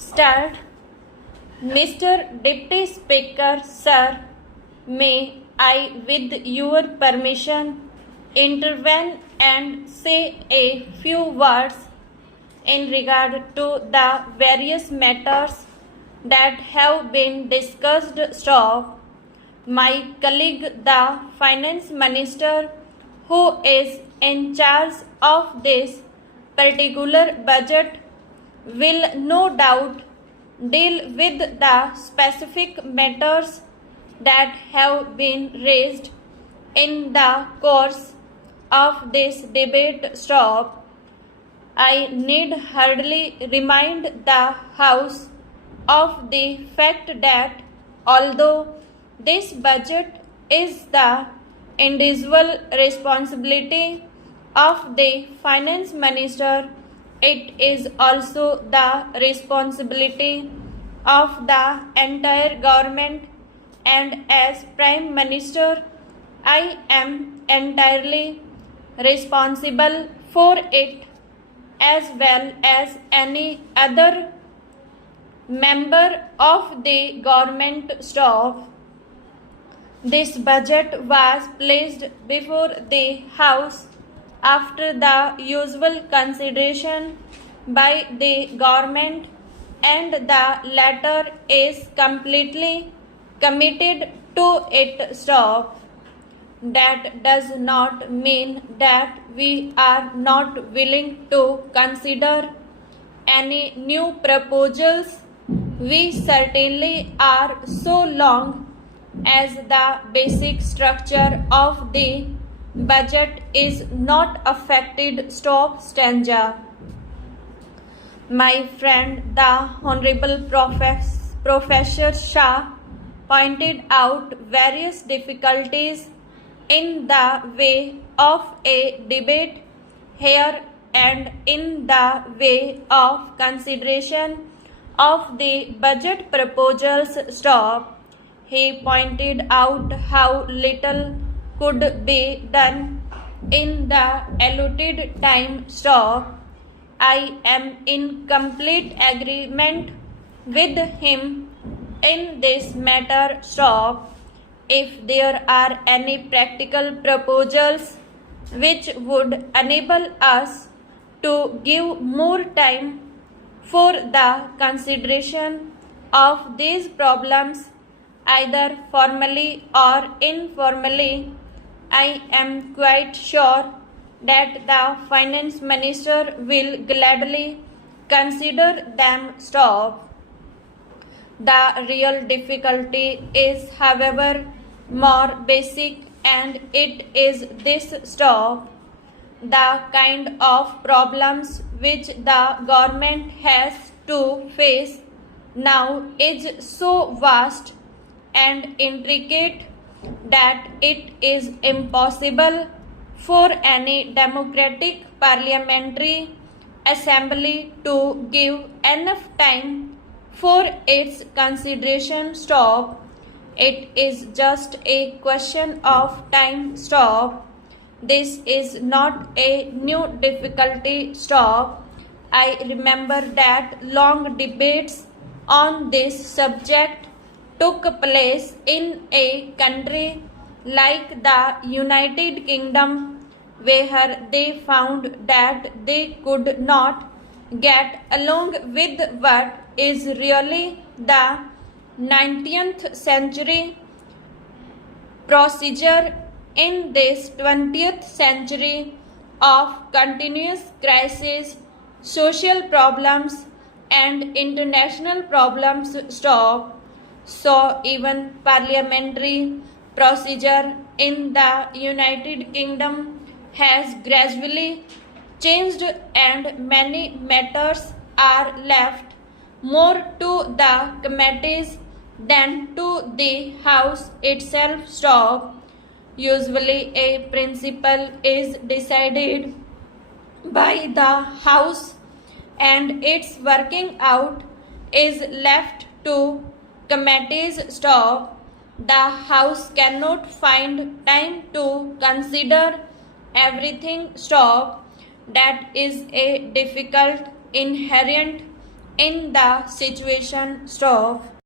Start. Mr. Deputy Speaker, Sir, may I, with your permission, intervene and say a few words in regard to the various matters that have been discussed. Stop. My colleague, the Finance Minister, who is in charge of this particular budget, will no doubt deal with the specific matters that have been raised in the course of this debate. Stop. I need hardly remind the House of the fact that although this budget is the individual responsibility of the Finance Minister, it is also the responsibility of the entire government, and as Prime Minister, I am entirely responsible for it as well as any other member of the government. Stop. This budget was placed before the House after the usual consideration by the government, and the latter is completely committed to it. Stop. That does not mean that we are not willing to consider any new proposals. We certainly are, so long as the basic structure of the budget is not affected. Stop. Stanza. My friend, the Honorable Professor Shah, pointed out various difficulties in the way of a debate here and in the way of consideration of the budget proposals. Stop. He pointed out how little could be done in the allotted time. Stop. I am in complete agreement with him in this matter. Stop. If there are any practical proposals which would enable us to give more time for the consideration of these problems, either formally or informally, I am quite sure that the Finance Minister will gladly consider them. Stop. The real difficulty is, however, more basic, and it is this. Stop. The kind of problems which the government has to face now is so vast and intricate that it is impossible for any democratic parliamentary assembly to give enough time for its consideration. Stop. It is just a question of time. Stop. This is not a new difficulty. Stop. I remember that long debates on this subject took place in a country like the United Kingdom, where they found that they could not get along with what is really the 19th century procedure in this 20th century of continuous crisis, social problems, and international problems. Stop. So even parliamentary procedure in the United Kingdom has gradually changed, and many matters are left more to the committees than to the House itself. Stop. Usually a principle is decided by the House and its working out is left to committees. Stop. The House cannot find time to consider everything. Stop. That is a difficult inherent in the situation stop